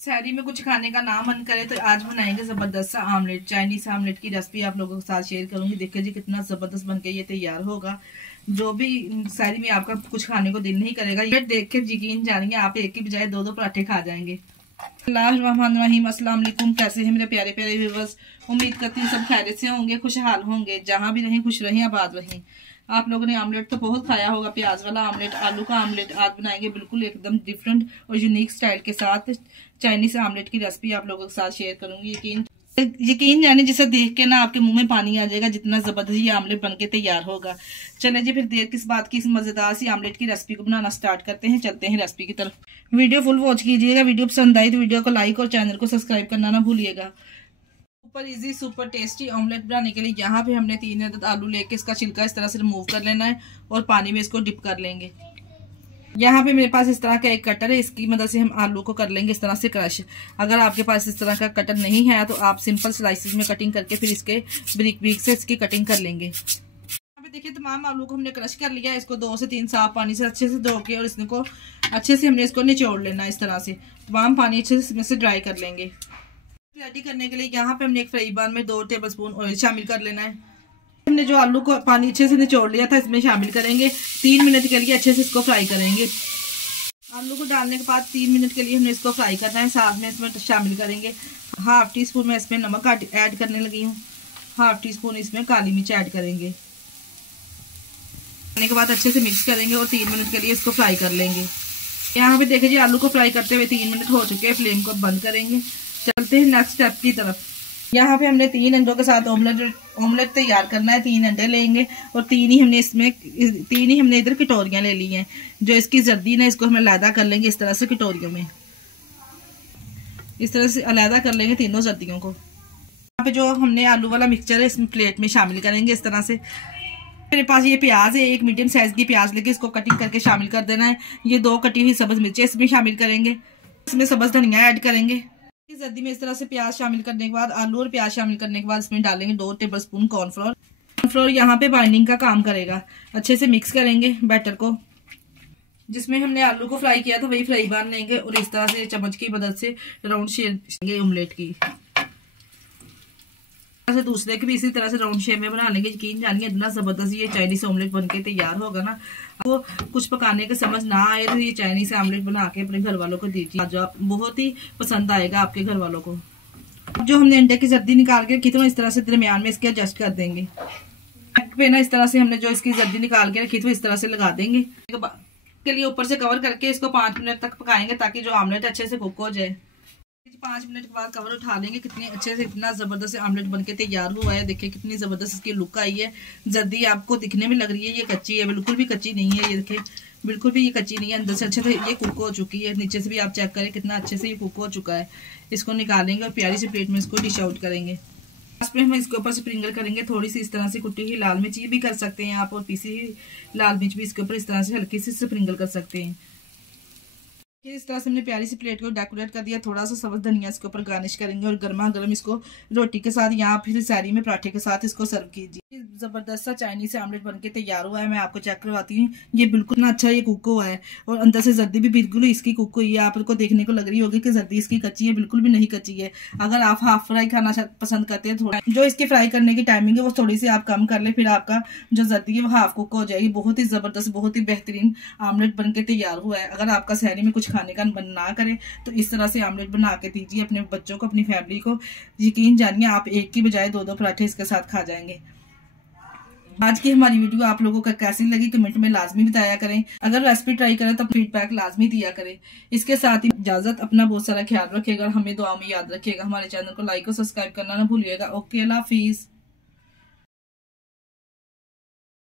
सैरी में कुछ खाने का ना मन करे तो आज बनाएंगे जबरदस्त सा आमलेट। चाइनीज आमलेट की रेसिपी आप लोगों के साथ शेयर करूंगी। देखिए जी कितना जबरदस्त बनके ये तैयार होगा। जो भी सैरी में आपका कुछ खाने को दिल नहीं करेगा, ये देख के यकीन जानिए आप एक की बजाय दो पराठे खा जाएंगे। अल्लाहुर्रहमानुर्रहीम। अस्सलाम वालेकुम। कैसे हैं मेरे प्यारे प्यारे व्यूअर्स? उम्मीद करती हूँ सब खैरियत से होंगे, खुशहाल होंगे। जहाँ भी रहें खुश रहें, आबाद रहें। आप लोगों ने आमलेट तो बहुत खाया होगा, प्याज वाला आमलेट, आलू का आमलेट। आज बनाएंगे बिल्कुल एकदम डिफरेंट और यूनिक स्टाइल के साथ चाइनीज आमलेट की रेसिपी आप लोगों के साथ शेयर करूंगी। यकीन जाने जिसे देख के ना आपके मुंह में पानी आ जाएगा, जितना जबरदस्त ये आमलेट बनके तैयार होगा। चले जी फिर देर किस बात की, इस मजेदार सी आमलेट की रेसिपी को बनाना स्टार्ट करते हैं। चलते हैं रेसिपी की तरफ। वीडियो फुल वॉच कीजिएगा। वीडियो पसंद आई तो वीडियो को लाइक और चैनल को सब्सक्राइब करना ना भूलिएगा। Super easy super tasty omelette बनाने के लिए यहाँ पे हमने 3 अदद आलू लेके इसका छिलका इस तरह से रिमूव कर लेना है और पानी में इसको डिप कर लेंगे। यहाँ पे मेरे पास इस तरह का एक कटर है, इसकी मदद से हम आलू को कर लेंगे इस तरह से क्रश। अगर आपके पास इस तरह का कटर नहीं है तो आप सिंपल स्लाइसेस में कटिंग करके फिर इसके ब्रिक से इसकी कटिंग कर लेंगे। यहाँ पे देखिए तमाम आलू को हमने क्रश कर लिया। इसको 2 से 3 साफ पानी से अच्छे से धो के और इसको अच्छे से हमने इसको निचोड़ लेना है। इस तरह से तमाम पानी अच्छे से इसमें से ड्राई कर लेंगे। रेडी करने के लिए यहाँ पे हमने एक फ्राई पैन में 2 टेबलस्पून ऑयल शामिल कर लेना है। हमने जो आलू को पानी अच्छे से निचोड़ लिया था इसमें शामिल करेंगे। 3 मिनट के लिए अच्छे से इसको फ्राई करेंगे। आलू को डालने के बाद 3 मिनट के लिए हमने इसको फ्राई करना है। साथ में इसमें शामिल करेंगे हाफ टी स्पून में इसमें नमक ऐड करने लगी हूँ। हाफ टी स्पून इसमें काली मिर्च ऐड करेंगे। करने के बाद अच्छे से मिक्स करेंगे और 3 मिनट के लिए इसको फ्राई कर लेंगे। यहाँ पे देखिए जी आलू को फ्राई करते हुए 3 मिनट हो चुके हैं। फ्लेम को बंद करेंगे। चलते हैं नेक्स्ट स्टेप की तरफ। यहाँ पे हमने 3 अंडों के साथ ऑमलेट तैयार करना है। 3 अंडे लेंगे और 3 ही हमने इधर कटोरियां ले ली हैं। जो इसकी जर्दी ना इसको हम अलहदा कर लेंगे इस तरह से कटोरियों में। इस तरह से अलहदा कर लेंगे तीनों जर्दियों को। यहाँ पे जो हमने आलू वाला मिक्सचर है इसमें प्लेट में शामिल करेंगे इस तरह से। मेरे पास ये प्याज है, एक मीडियम साइज की प्याज लेके इसको कटिंग करके शामिल कर देना है। ये 2 कटी हुई सब्ज मिर्चें इसमें शामिल करेंगे। इसमें सब्ज धनिया ऐड करेंगे। जर्दी में इस तरह से प्याज शामिल करने के बाद आलू और प्याज शामिल करने के बाद इसमें डालेंगे 2 टेबलस्पून कॉर्नफ्लोर। कॉर्नफ्लोर यहाँ पे बाइंडिंग का काम करेगा। अच्छे से मिक्स करेंगे बैटर को। जिसमें हमने आलू को फ्राई किया था वही फ्राई पैन लेंगे और इस तरह से चम्मच की मदद से राउंड शेप देंगे ऑमलेट की। दूसरे के भी इसी तरह से राउंड शेप में बना लेंगे। यकीन जानिए इतना जबरदस्त ये चाइनीज ऑमलेट बनके तैयार होगा ना। आपको कुछ पकाने के समझ ना आए तो ये चाइनीज ऑमलेट बना के अपने घर वालों को दीजिए, जो बहुत ही पसंद आएगा आपके घर वालों को। जो हमने अंडे की जर्दी निकाल के रखी थी इस तरह से दरमियान में इसके एडजस्ट कर देंगे। पे ना इस तरह से हमने जो इसकी जर्दी निकाल के रखी थी इस तरह से लगा देंगे। के लिए ऊपर से कवर करके इसको 5 मिनट तक पकाएंगे ताकि जो ऑमलेट अच्छे से कुक हो जाए। 5 मिनट के बाद कवर उठा लेंगे। कितने अच्छे से इतना जबरदस्त आमलेट बनके तैयार हुआ है। देखिए कितनी जबरदस्त इसकी लुक आई है। जर्दी आपको दिखने में लग रही है ये कच्ची है, बिल्कुल भी कच्ची नहीं है। ये देखिए बिल्कुल भी ये कच्ची नहीं है, अंदर से अच्छे से ये कुक हो चुकी है। नीचे से भी आप चेक करें कितना अच्छे से ये कुक हो चुका है। इसको निकालेंगे और प्यारी सी प्लेट में इसको डिश आउट करेंगे। लास्ट में हम इसके ऊपर स्प्रिंकल करेंगे थोड़ी सी इस तरह से कुटी हुई लाल मिर्च। ये भी कर सकते हैं आप और पीसी हुई लाल मिर्च भी इसके ऊपर इस तरह से हल्की सी स्प्रिंकल कर सकते हैं। इस तरह से हमने प्यारी सी प्लेट को डेकोरेट कर दिया। थोड़ा सा सब्ज धनिया इसके ऊपर गार्निश करेंगे और गर्मा गर्म इसको रोटी के साथ या फिर सैरी में पराठे के साथ इसको सर्व कीजिए। जबरदस्त सा चाइनीज आमलेट बनके तैयार हुआ है। मैं आपको चेक करवाती हूँ। ये बिल्कुल ना अच्छा ये कुक हुआ है और अंदर से जर्दी भी बिल्कुल इसकी कुक हुई है। आपको देखने को लग रही होगी कि जर्दी इसकी कच्ची है, बिल्कुल भी नहीं कच्ची है। अगर आप हाफ फ्राई खाना पसंद करते हैं, थोड़ा जो इसकी फ्राई करने की टाइमिंग है वो थोड़ी सी आप कम कर ले, फिर आपका जो जर्दी है वो हाफ कुक हो जाएगी। बहुत ही जबरदस्त बहुत ही बेहतरीन आमलेट बनके तैयार हुआ है। अगर आपका सैरी में कुछ खाने का मन ना करे तो इस तरह से आमलेट बना के दीजिए अपने बच्चों को, अपनी फैमिली को। यकीन जानिए आप एक की बजाय 2 पराठे इसके साथ खा जाएंगे। आज की हमारी वीडियो आप लोगों को कैसी लगी कमेंट में लाजमी बताया करें। अगर रेसिपी ट्राई करें तो फीडबैक लाजमी दिया करें। इसके साथ ही इजाजत, अपना बहुत सारा ख्याल रखिएगा और हमें दुआ में याद रखिएगा। हमारे चैनल को लाइक और सब्सक्राइब करना ना भूलिएगा। ओके, अल्लाह हाफिज।